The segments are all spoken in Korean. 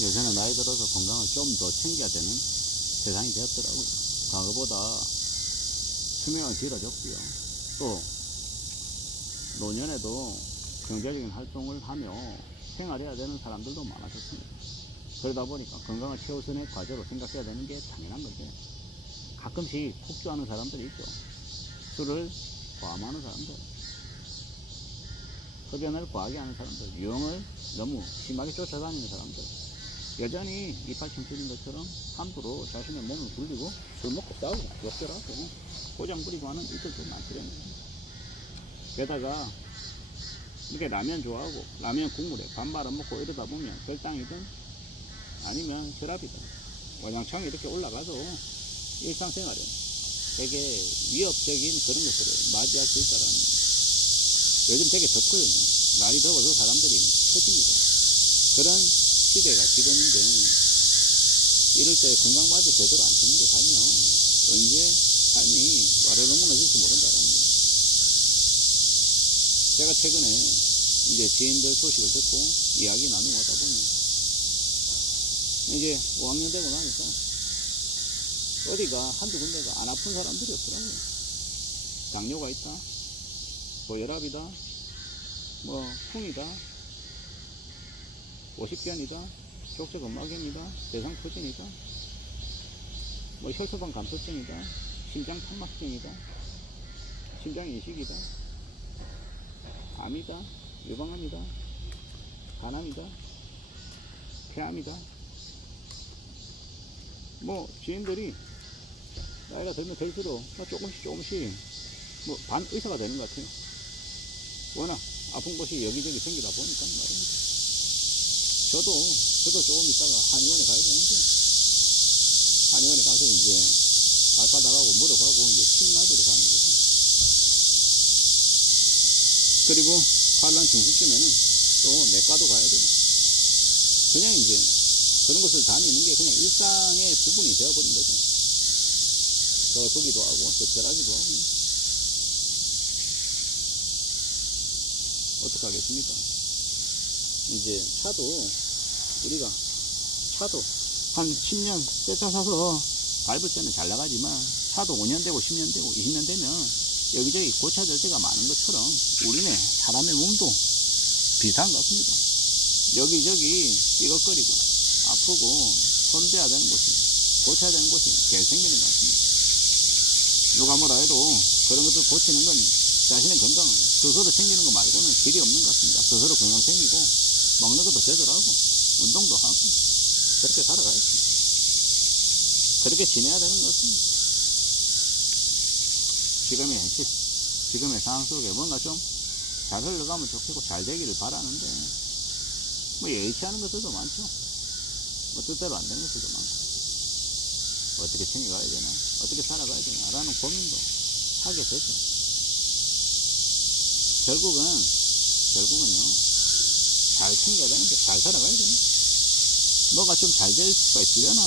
요새는 나이 들어서 건강을 좀 더 챙겨야 되는 세상이 되었더라고요. 과거보다 수명은 길어졌고요. 또 노년에도 경제적인 활동을 하며 생활해야 되는 사람들도 많아졌습니다. 그러다 보니까 건강을 최우선의 과제로 생각해야 되는 게 당연한 거죠. 가끔씩 폭주하는 사람들이 있죠. 술을 과음하는 사람들, 흡연을 과하게 하는 사람들, 유흥을 너무 심하게 쫓아다니는 사람들, 여전히 이빨 청춘인 것처럼 함부로 자신의 몸을 굴리고 술 먹고 싸우고 욕설하고 고장 부리고 하는 이들도 많더라고요. 게다가 이렇게 라면 좋아하고 라면 국물에 밥 말아 먹고 이러다 보면 혈당이든 아니면 혈압이든 원장창이 이렇게 올라가서 일상생활에 되게 위협적인 그런 것들을 맞이할 수 있다라는 거예요. 요즘 되게 덥거든요. 날이 더워서 사람들이 처집니다. 그런 시대가 지금인데 이럴 때 건강마저 제대로 안 챙기고 살면 언제 삶이 와르르 무너질지 모른다라는 거예요. 제가 최근에 이제 지인들 소식을 듣고 이야기 나누고 하다 보니 이제 5학년 되고 나니까 어디가 한두 군데가 안 아픈 사람들이 없더라고요. 당뇨가 있다, 고혈압이다, 뭐 풍이다, 오십견이다, 족저근막염이다, 대상포진이다, 뭐 혈소판 감소증이다, 심장탄막증이다, 심장이식이다, 암이다, 유방암이다, 간암이다, 폐암이다. 뭐 지인들이 나이가 들면 들수록 조금씩 뭐 반 의사가 되는 것 같아요. 워낙 아픈 곳이 여기저기 생기다 보니까 말입니다. 저도 조금 있다가 한의원에 가야 되는데 한의원에 가서 이제 발바닥하고 무릎하고 이제 침 맞으러 가는 거죠. 그리고 8월 중순쯤에는 또 내과도 가야 돼요. 그냥 이제 그런 것을 다니는 게 그냥 일상의 부분이 되어버린 거죠. 저걸 보기도 하고 적절하기도 하고 어떡하겠습니까? 이제 우리가 차도 한 10년 떼차 사서 밟을 때는 잘 나가지만 차도 5년 되고 10년 되고 20년 되면 여기저기 고쳐야 될 때가 많은 것처럼 우리네 사람의 몸도 비슷한 것 같습니다. 여기저기 삐걱거리고 아프고 손대야 되는 곳이 고쳐야 되는 곳이 계속 생기는 것 같습니다. 누가 뭐라 해도 그런 것들 고치는 건 자신의 건강을 스스로 챙기는 거 말고는 길이 없는 것 같습니다. 스스로 건강 챙기고 먹는 것도 제대로 하고 운동도 하고 그렇게 살아가야지. 그렇게 지내야 되는 것 같습니다. 지금의 현실, 지금의 상황 속에 뭔가 좀 잘 흘러가면 좋겠고 잘 되기를 바라는데 뭐 예의치 않은 것들도 많죠. 뭐 뜻대로 안 되는 것들도 많고 어떻게 챙겨가야 되나 어떻게 살아가야 되나 라는 고민도 하게 되죠. 결국은요 잘 챙겨야 되는데 잘 살아가야 되나 뭐가 좀 잘 될 수가 있으려나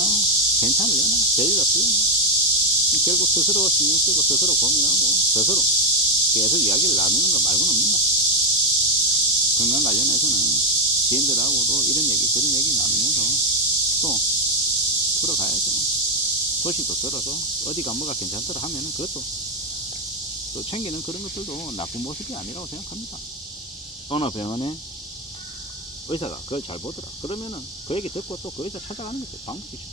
괜찮으려나 별일 없으려나 결국 스스로 신경 쓰고 스스로 고민하고 스스로 계속 이야기를 나누는 거 말고는 없는 것 같아요. 건강 관련해서는 지인들하고도 이런 얘기 저런 얘기 나누면서 또 풀어가야죠. 소식도 들어서 어디가 뭐가 괜찮더라 하면은 그것도 또 챙기는 그런 것들도 나쁜 모습이 아니라고 생각합니다. 어느 병원에 의사가 그걸 잘 보더라 그러면은 그 얘기 듣고 또 그 의사 찾아가는 것도 방법이죠.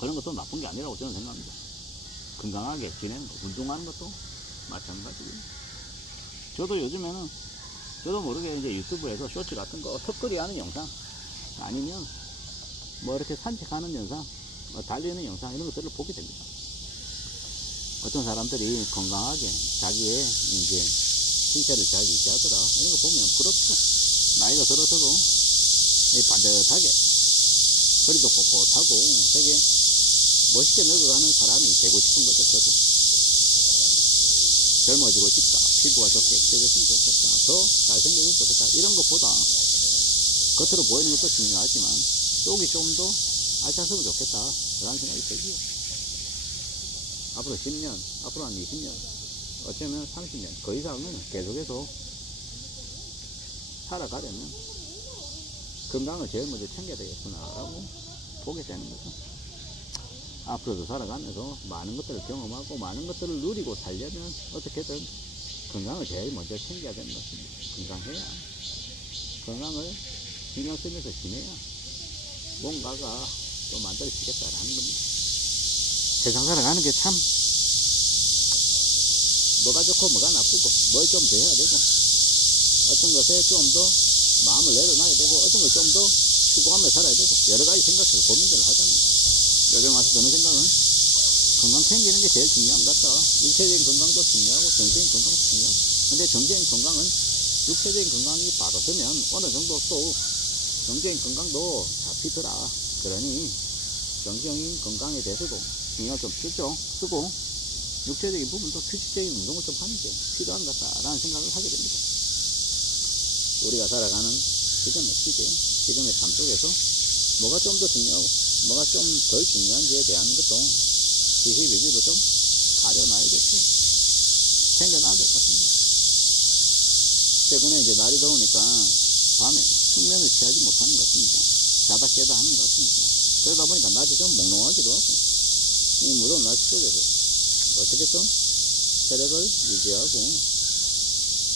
그런 것도 나쁜 게 아니라고 저는 생각합니다. 건강하게 지내는 거, 운동하는 것도 마찬가지고요. 저도 요즘에는 저도 모르게 이제 유튜브에서 쇼츠 같은 거 턱걸이 하는 영상 아니면 뭐 이렇게 산책하는 영상 뭐 달리는 영상 이런 것들을 보게 됩니다. 어떤 사람들이 건강하게 자기의 이제 신체를 잘 유지하더라 이런 거 보면 부럽죠. 나이가 들어서도 반듯하게 허리도 꼿꼿하고 되게 멋있게 늙어가는 사람이 되고 싶은 거죠. 저도 젊어지고 싶다, 피부가 더 깨끗해졌으면 좋겠다, 더 잘생겨졌으면 좋겠다 이런 것보다 겉으로 보이는 것도 중요하지만 속이 좀 더 알찼으면 좋겠다 라는 생각이 들고요. 앞으로 10년, 앞으로 한 20년, 어쩌면 30년 그 이상은 계속해서 살아가려면 건강을 제일 먼저 챙겨야 되겠구나라고 보게 되는 거죠. 앞으로도 살아가면서 많은 것들을 경험하고 많은 것들을 누리고 살려면 어떻게든 건강을 제일 먼저 챙겨야 되는 것 같습니다. 건강해야, 건강을 신경 쓰면서 지내야 뭔가가 또 만들어지겠다라는 겁니다. 세상 살아가는 게 참 뭐가 좋고 뭐가 나쁘고 뭘 좀 더 해야 되고 어떤 것에 좀 더 마음을 내려놔야 되고 어떤 걸 좀 더 추구하며 살아야 되고 여러 가지 생각들 고민들을 하잖아요. 요즘 와서 드는 생각은 건강 챙기는 게 제일 중요한 것 같다. 육체적인 건강도 중요하고 정신적인 건강도 중요하고 근데 정신적인 건강은 육체적인 건강이 바로 서면 어느 정도 또 정신적인 건강도 잡히더라. 그러니 정신적인 건강에 대해서도 신경을 좀 쓰고 육체적인 부분도 규칙적인 운동을 좀 하는 게 필요한 것 같다라는 생각을 하게 됩니다. 우리가 살아가는 지금의 시대, 지금의 삶 속에서 뭐가 좀 더 중요하고 뭐가 좀 덜 중요한지에 대한 것도 비비비비로 좀 가려놔야겠죠. 챙겨놔야 될 것 같습니다. 최근에 이제 날이 더우니까 밤에 숙면을 취하지 못하는 것 같습니다. 자다 깨다 하는 것 같습니다. 그러다 보니까 낮에 좀 몽롱하기도 하고 이 무더운 날씨 속에서 어떻게 좀 체력을 유지하고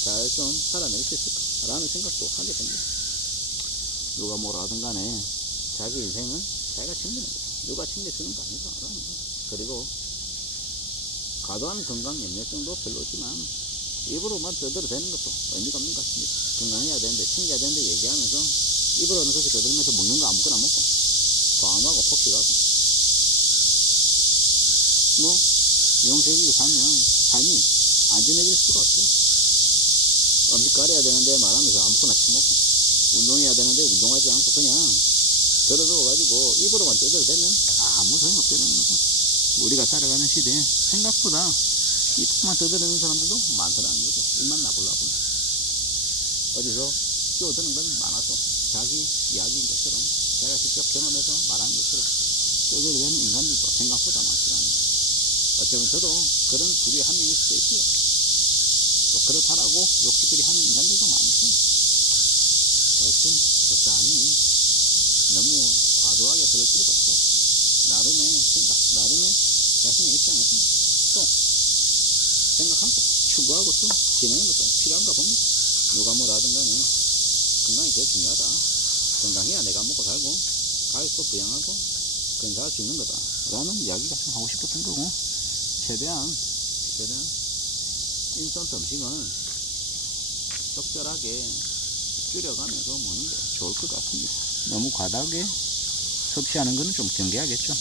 잘 좀 살아낼 수 있을까라는 생각도 하게 됩니다. 누가 뭐라 하든 간에 자기 인생은 자기가 챙기는 거죠. 누가 챙겨주는 거 아니다라는 거. 그리고 과도한 건강 염려성도 별로지만 입으로만 떠들어대는 것도 의미가 없는 것 같습니다. 건강해야 되는데 챙겨야 되는데 얘기하면서 입으로는 그렇게 떠들면서 먹는 거 아무거나 먹고 과음하고 폭식하고 뭐 영세기로 살면 삶이 안전해질 수가 없죠. 음식 가려야 되는데 말하면서 아무거나 처먹고 운동해야 되는데 운동하지 않고 그냥 들어누워가지고 입으로만 떠들어대면 아무 소용없다는 거죠. 우리가 살아가는 시대에 생각보다 입만 떠들어대는 사람들도 많더라는 거죠. 입만 나불나불 어디서 끼어드는 건 많아서 자기 이야기인 것처럼 제가 직접 경험해서 말하는 것처럼 떠들어대는 인간들도 생각보다 많더라는 거죠. 어쩌면 저도 그런 부류의 한 명일 수도 있고요. 또 그렇다라고 욕짓거리 하는 인간들도 많고 대충 적당히 너무 과도하게 그럴 필요도 없고 나름의 생각, 나름의 자신의 입장에서 또 생각하고 추구하고 또 지내는 것도 필요한가 봅니다. 누가 뭐라 하든 간에 건강이 제일 중요하다. 건강해야 내가 먹고 살고 가족도 부양하고 건강할 수 있는 거다 라는 이야기가 좀 하고 싶었던 거고 최대한 인스턴트 음식은 적절하게 줄여가면서 먹는 게 좋을 것 같습니다. 너무 과다하게 섭취하는 거는 좀 경계하겠죠.